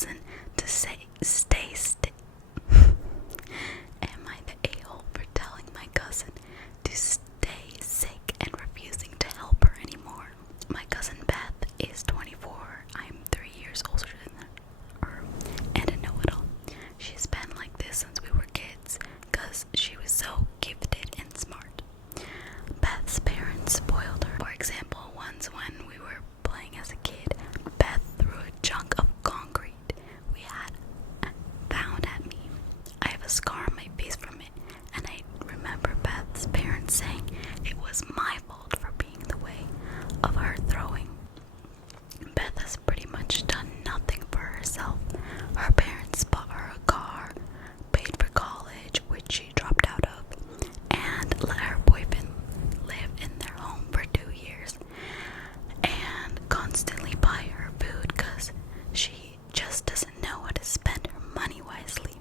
cousin to Am I the a-hole for telling my cousin to stay sick and refusing to help her anymore? My cousin Beth is 24. I'm 3 years older than her and a know-it-all. She's been like this since we were kids because she was so gifted and smart. Beth's parents spoiled her. For example, once when we were playing as a kid, Beth threw a chunk of concrete we had found at me. I have a scar on my face from it, and I remember Beth's parents saying it was my fault for being the way of her throwing. Beth has pretty much done nothing for herself. Her parents bought her a car, paid for college, which she dropped out of, and let her boyfriend live in their home for 2 years, and constantly buy her food because she just doesn't know how to spend her money wisely.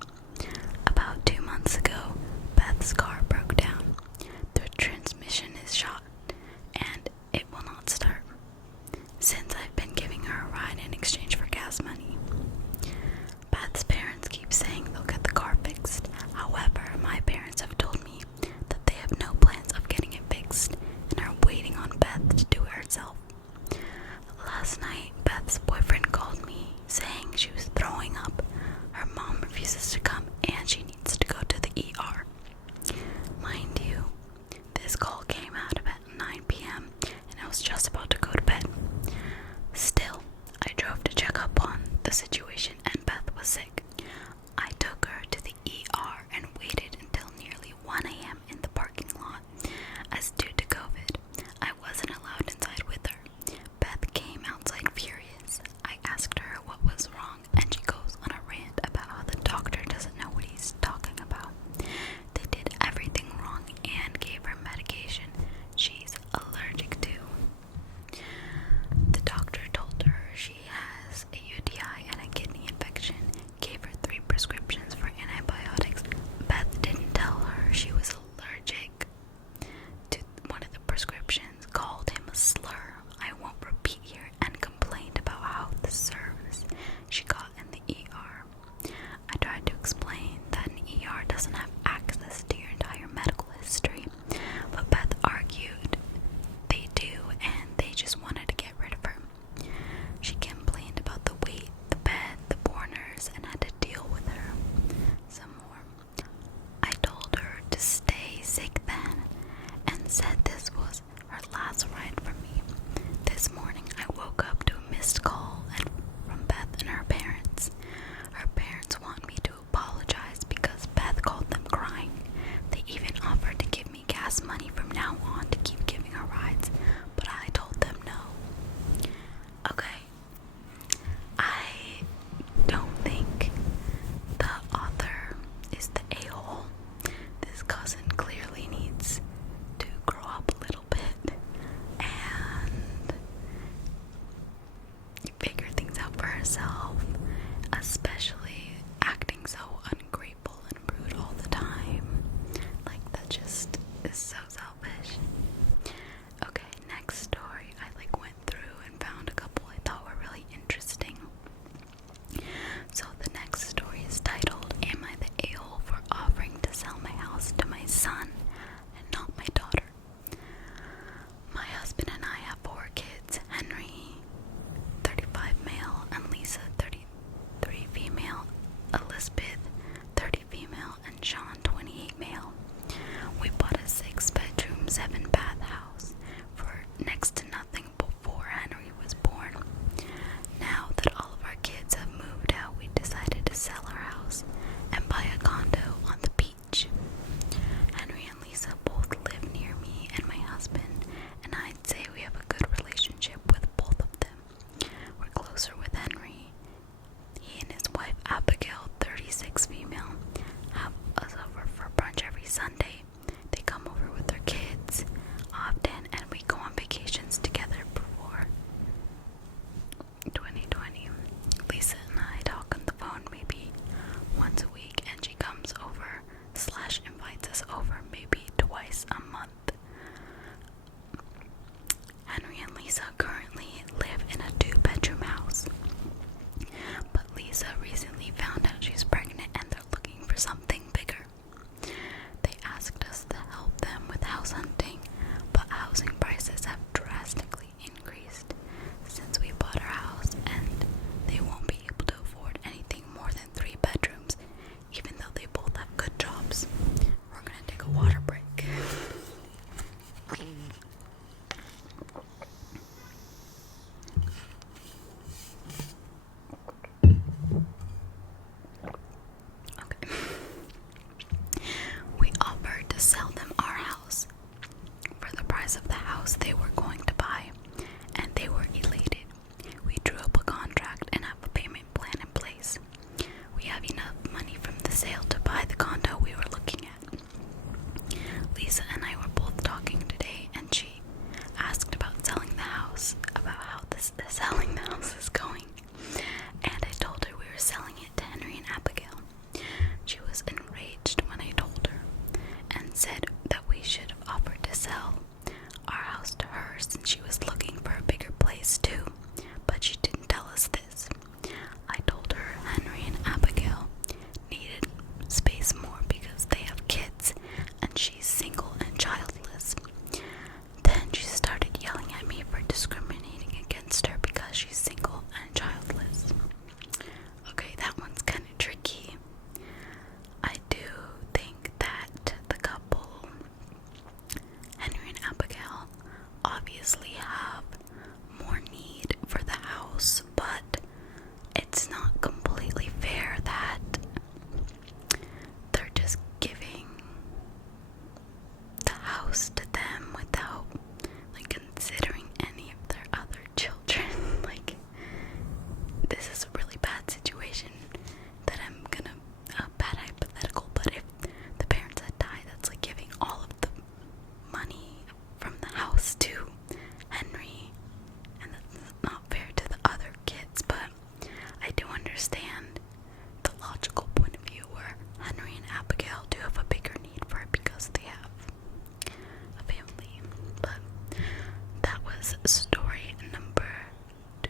About 2 months ago, Beth's car broke down. The transmission is shot, and it will not start. Since I've been giving her a ride in exchange for gas money. Beth's parents keep saying they'll get the car fixed. However, my parents have told me that they have no plans of getting it fixed and are waiting on Beth to do it herself. Last night, Beth's boyfriend called me saying she was throwing up. Her mom refuses to come and she needs to go to the ER. Mind you, this call came out about 9 p.m. and I was just about to go to bed. Still, I drove to check up on the situation and Beth was sick. I took her to the ER and waited until nearly 1 a.m. in the parking lot. As due to COVID, I wasn't allowed inside with her. Beth came outside furious. I asked her what was wrong and she goes on a rant about how the doctor doesn't know what he's talking about. They did everything wrong and gave her medication she's allergic to. The doctor told her she has a UTI and a kidney infection, gave her 3 prescriptions for antibiotics. Beth didn't tell her she was allergic really bad situation that I'm gonna, a bad hypothetical, but if the parents had died, that's like giving all of the money from the house to Henry, and that's not fair to the other kids. But I do understand the logical point of view where Henry and Abigail do have a bigger need for it because they have a family. But that was story number 2.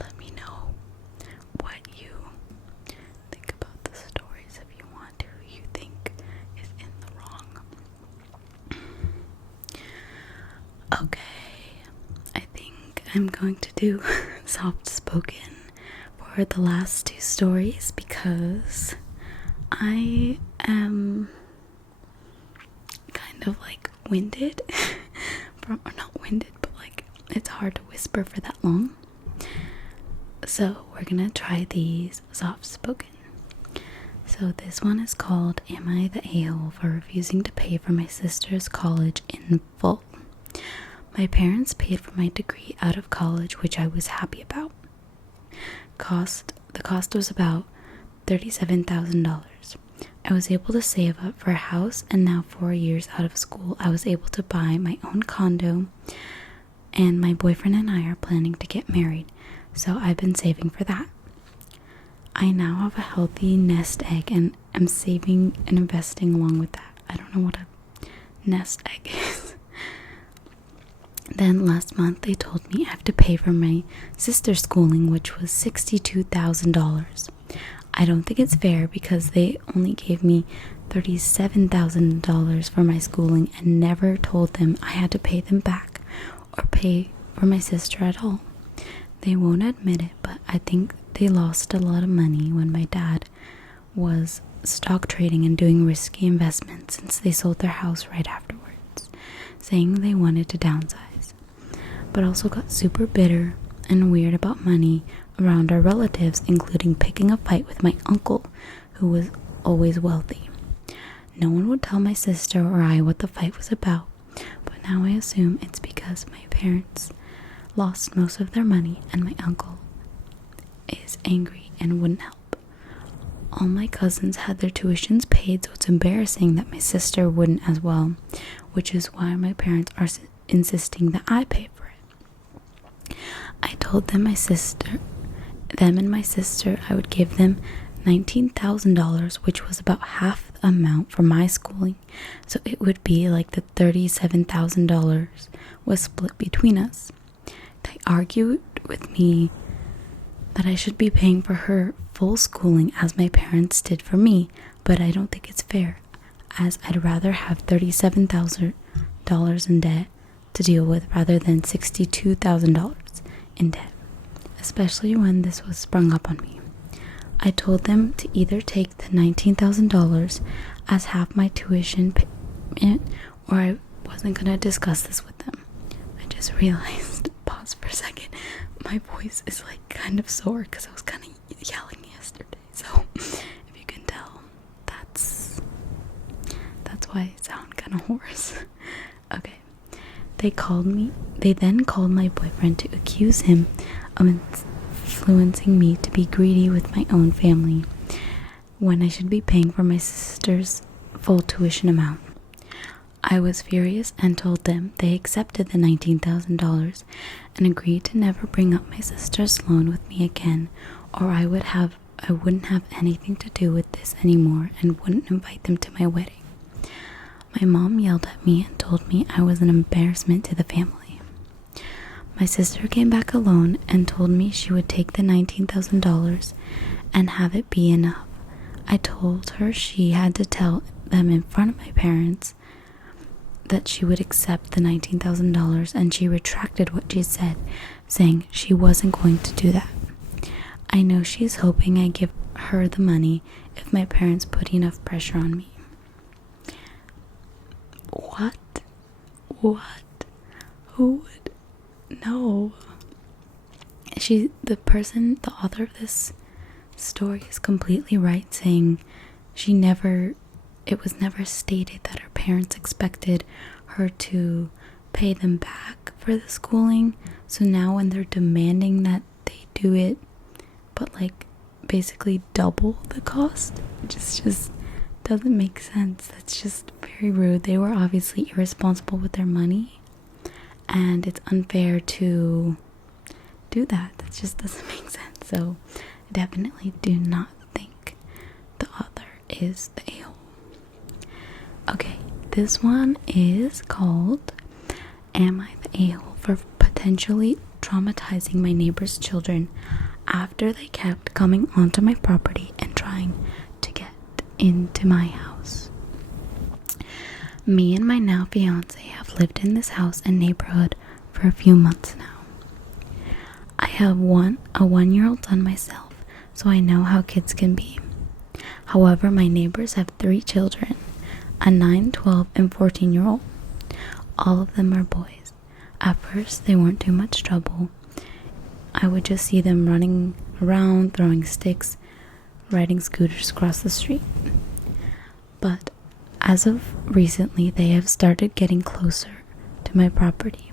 Let me know what you think about the stories, if you want to, who you think is in the wrong. Okay, I think I'm going to do soft spoken for the last 2 stories because I am kind of like winded or not winded, but like it's hard to whisper for that long. So we're gonna try these soft spoken. So this one is called Am I the A-hole for refusing to pay for my sister's college in full? My parents paid for my degree out of college, which I was happy about. The cost was about $37,000. I was able to save up for a house, and now 4 years out of school, I was able to buy my own condo, and my boyfriend and I are planning to get married, so I've been saving for that. I now have a healthy nest egg and am saving and investing along with that. I don't know what a nest egg is. Then last month they told me I have to pay for my sister's schooling, which was $62,000. I don't think it's fair because they only gave me $37,000 for my schooling and never told them I had to pay them back or pay for my sister at all. They won't admit it, but I think they lost a lot of money when my dad was stock trading and doing risky investments since they sold their house right afterwards, saying they wanted to downsize, but also got super bitter and weird about money around our relatives, including picking a fight with my uncle, who was always wealthy. No one would tell my sister or I what the fight was about, but now I assume it's because my parents lost most of their money and my uncle is angry and wouldn't help. All my cousins had their tuitions paid, so it's embarrassing that my sister wouldn't as well, which is why my parents are insisting that I pay for it. I told them and my sister, I would give them $19,000, which was about half the amount for my schooling, so it would be like the $37,000 was split between us. They argued with me that I should be paying for her full schooling as my parents did for me, but I don't think it's fair, as I'd rather have $37,000 in debt to deal with rather than $62,000 in debt, especially when this was sprung up on me. I told them to either take the $19,000 as half my tuition payment, or I wasn't going to discuss this with them. I just realized, pause for a second, my voice is like kind of sore because I was kind of yelling yesterday, so if you can tell, that's why I sound kind of hoarse. Okay. They then called my boyfriend to accuse him of influencing me to be greedy with my own family when I should be paying for my sister's full tuition amount. I was furious and told them they accepted the $19,000 and agreed to never bring up my sister's loan with me again, or I wouldn't have anything to do with this anymore and wouldn't invite them to my wedding. My mom yelled at me and told me I was an embarrassment to the family. My sister came back alone and told me she would take the $19,000 and have it be enough. I told her she had to tell them in front of my parents that she would accept the $19,000, and she retracted what she said, saying she wasn't going to do that. I know she's hoping I give her the money if my parents put enough pressure on me. What? Who would? No. The author of this story is completely right, saying it was never stated that her parents expected her to pay them back for the schooling. So now when they're demanding that they do it, but like basically double the cost, it just doesn't make sense. That's just very rude. They were obviously irresponsible with their money, and it's unfair to do that. That just doesn't make sense. So I definitely do not think the author is the a-hole. Okay, this one is called Am I the a-hole for potentially traumatizing my neighbor's children after they kept coming onto my property and trying to get into my house? Me and my now fiance have lived in this house and neighborhood for a few months now. I have a 1-year-old son myself, so I know how kids can be. However, my neighbors have 3 children, a 9, 12, and 14-year-old. All of them are boys. At first, they weren't too much trouble. I would just see them running around, throwing sticks, riding scooters across the street. But as of recently, they have started getting closer to my property.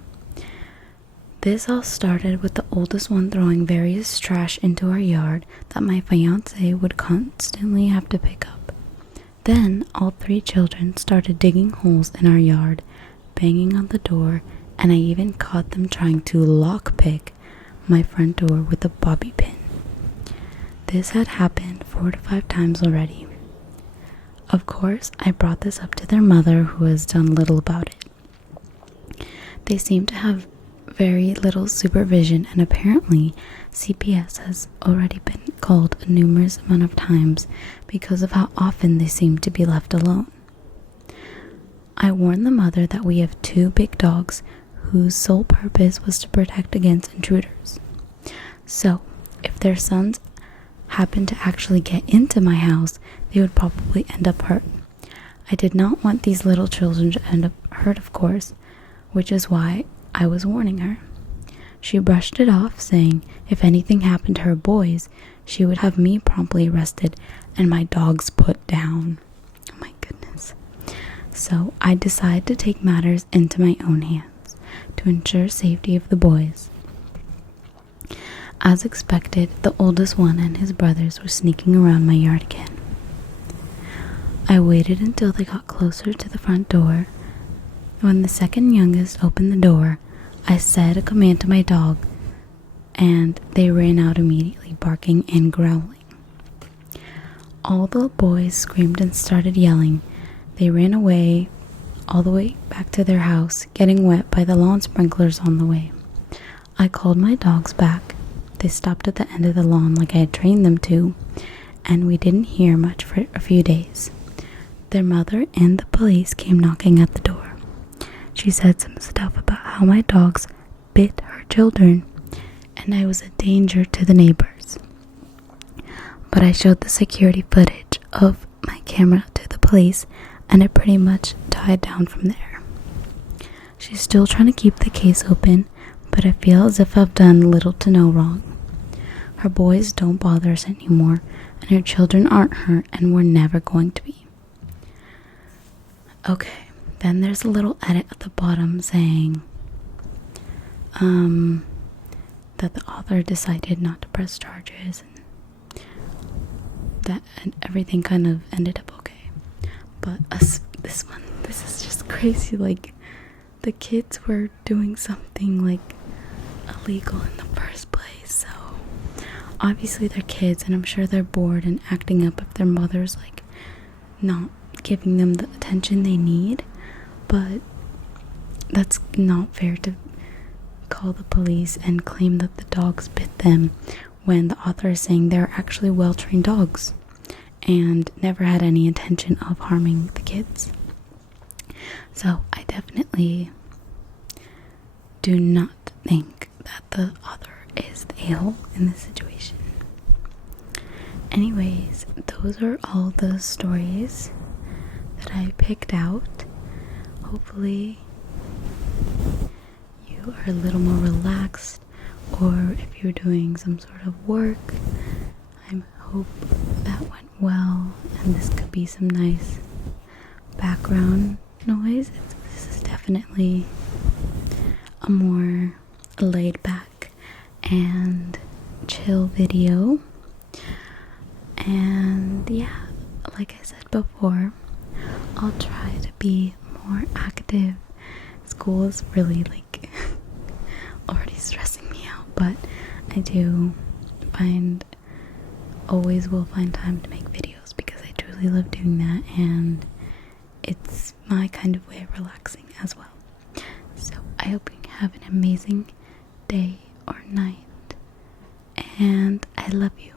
This all started with the oldest one throwing various trash into our yard that my fiance would constantly have to pick up. Then all 3 children started digging holes in our yard, banging on the door, and I even caught them trying to lockpick my front door with a bobby pin. This had happened 4 to 5 times already. Of course, I brought this up to their mother, who has done little about it. They seem to have very little supervision, and apparently CPS has already been called a numerous amount of times because of how often they seem to be left alone. I warned the mother that we have 2 big dogs whose sole purpose was to protect against intruders. So, if their sons happened to actually get into my house, they would probably end up hurt. I did not want these little children to end up hurt, of course, which is why I was warning her. She brushed it off, saying if anything happened to her boys, she would have me promptly arrested and my dogs put down. Oh my goodness. So I decided to take matters into my own hands to ensure safety of the boys. As expected, the oldest one and his brothers were sneaking around my yard again. I waited until they got closer to the front door. When the second youngest opened the door, I said a command to my dog, and they ran out immediately, barking and growling. All the boys screamed and started yelling. They ran away all the way back to their house, getting wet by the lawn sprinklers on the way. I called my dogs back. They stopped at the end of the lawn like I had trained them to, and we didn't hear much for a few days. Their mother and the police came knocking at the door. She said some stuff about how my dogs bit her children and I was a danger to the neighbors. But I showed the security footage of my camera to the police and it pretty much died down from there. She's still trying to keep the case open, but I feel as if I've done little to no wrong. Her boys don't bother us anymore, and her children aren't hurt and were never going to be. Okay. Then there's a little edit at the bottom saying that the author decided not to press charges and everything kind of ended up okay. But this is just crazy. Like, the kids were doing something like illegal in the first place, so obviously they're kids and I'm sure they're bored and acting up if their mother's like not giving them the attention they need. But that's not fair to call the police and claim that the dogs bit them when the author is saying they're actually well-trained dogs and never had any intention of harming the kids. So I definitely do not think that the author is the a-hole in this situation. Anyways, those are all the stories that I picked out. Hopefully you are a little more relaxed, or if you're doing some sort of work, I hope that went well and this could be some nice background noise. This is definitely a more laid back and chill video. And yeah, like I said before, I'll try to be more active. School is really like already stressing me out, but I do always will find time to make videos because I truly love doing that, and it's my kind of way of relaxing as well. So I hope you have an amazing day or night, and I love you.